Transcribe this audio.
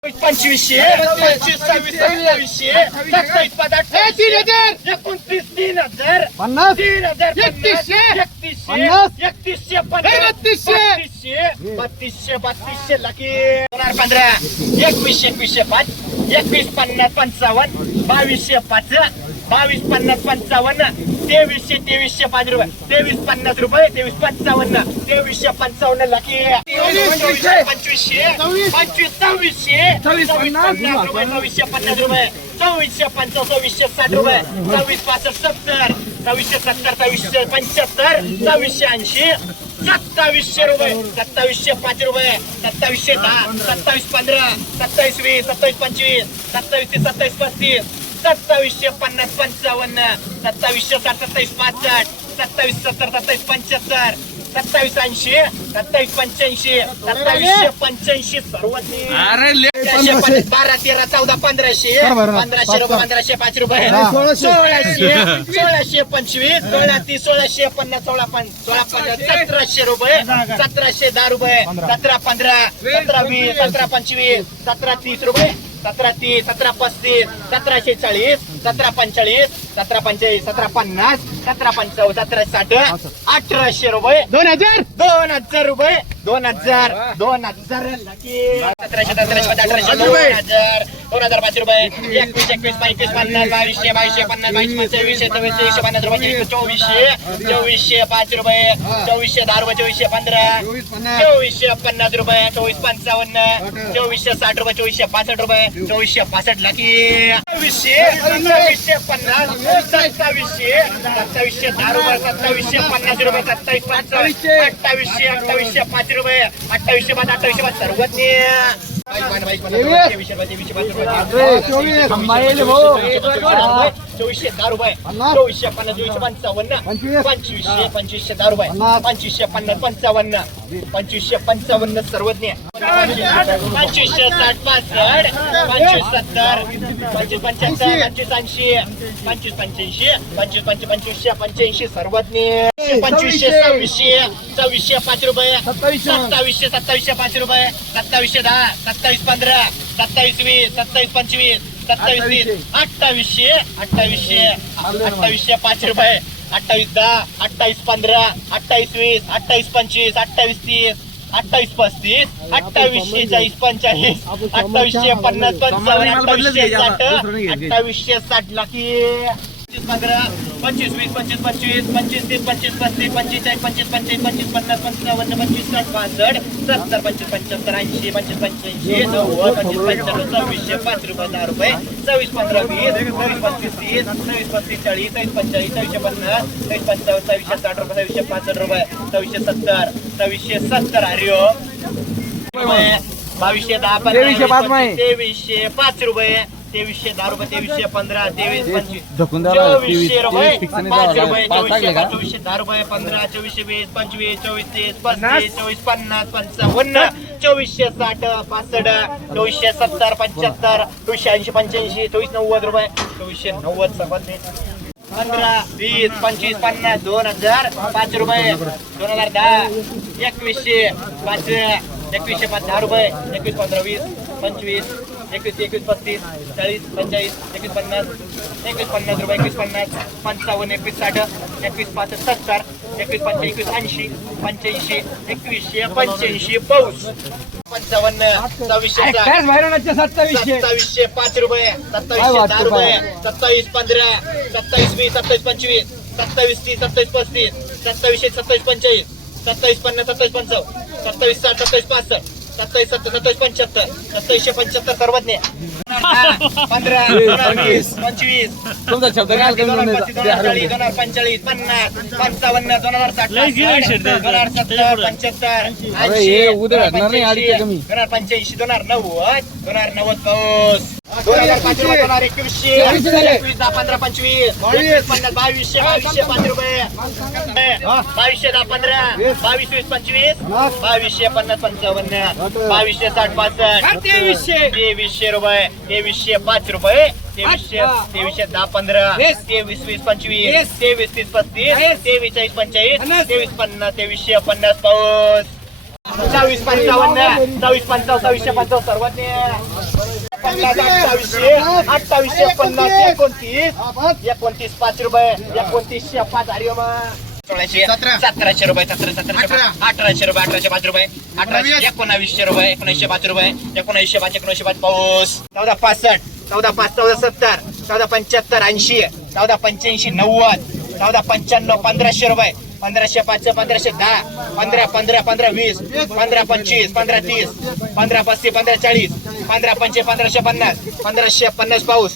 2500 25 26 27 28 3000 29 3000 50 3000 3100 3100 3200 lucky 15 21 5 21 50 55 2200 5 22 50 55 2300 5 रुपये 23 50 रुपये 23 55 2300 55 lucky 2500 25 2600 26 रुपये 2450 रुपये 2450 2460 रुपये 24 65 70 2670 2775 2700 रुपये 2705 रुपये 2710 2715 2720 2725 27 35 2750 55 2760 27 65 27 70 27 75 27 80 27 85 सर्वांनी 12 13 14 1500 1500 रुपये 1500 5 रुपये 1600 25 16 30 16 50 16 50 1700 रुपये 1710 रुपये 17 15 17 20 17 25 17 30 रुपये 17 30 17 35 1740 17 45 17 45 17 50 17 55 17 60 1800 रुपये 2000 रुपये 2000 लकी 1700 1800 2005 रुपये 21 21 22 50 22 50 22 50 रुपये 2400 5 रुपये 2410 रुपये 2415 2450 रुपये 2455 2460 रुपये 2465 रुपये 2465 लकी 2750 2710 रुपये 2750 रुपये 28 5 रुपये 28 सर्वज्ञ 2410 रुपये 25 रुपये 2550 55 सर्वज्ञ 2560 65 25 70 25 75 25 80 25 85 25 सर्वज्ञ 2500 26 5 रुपये 27 5 रुपये 2710 27 15 27 20 27 25 27 30 28 5 रुपये 28 10 28 15 28 20 28 25 28 30 28 35 28 40 45 28 50 55 28 60 लकी 15 25 20 25 25 25 25 35 45 45 55 50 55 25 60 65 70 75 75 80 85 90 25 25 5 रुपये 10 रुपये 26 15 20 25 35 30 29 35 40 45 45 55 26 60 रुपये 26 70 हरिओ 2210 2300 5 रुपये 2310 रुपये 2315 23 2400 रुपये 5 रुपये 2410 रुपये 15 24 20 25 24 30 35 40 50 55 2460 65 2470 75 2480 85 2490 रुपये 2490 सर्वांनी 15 20 25 50 2000 5 रुपये 2010 2100 5 2100 10 रुपये 21 15 20 25 21 35 40 45 21 50 21 50 रुपये 21 50 55 21 60 21 5 70 21 5 21 80 85 2100 85 पाऊस 55 2700 5 रुपये 27 10 रुपये 27 15 27 20 27 25 27 30 27 35 27 27 45 27 50 27 55 27 60 27 65 27 70 27 75 75 सर्वज्ञ 15 20 25 तुमचा शब्द काय 2045 50 55 2060 2070 85 2090 पाऊस 2005 रुपये 2100 21 10 15 25 50 2200 5 रुपये 2200 10 15 22 25 2200 50 55 2200 60 65 2300 रुपये 2300 5 रुपये 2300 10 15 23 20 25 23 30 35 23 40 45 23 50 2350 पाऊस 24 55 24 55 24 55 सर्वांनी 2850 29 5 रुपये 29 5 हरिओम 1700 रुपये 1800 रुपये 1805 रुपये 1900 रुपये 1905 रुपये 1905 पाऊस 1465 1470 1475 80 1485 90 1495 1500 रुपये 1505 1510 15 15 15 20 15 25 15 30 15 35 15 40 15 25 1550 1550 पाऊस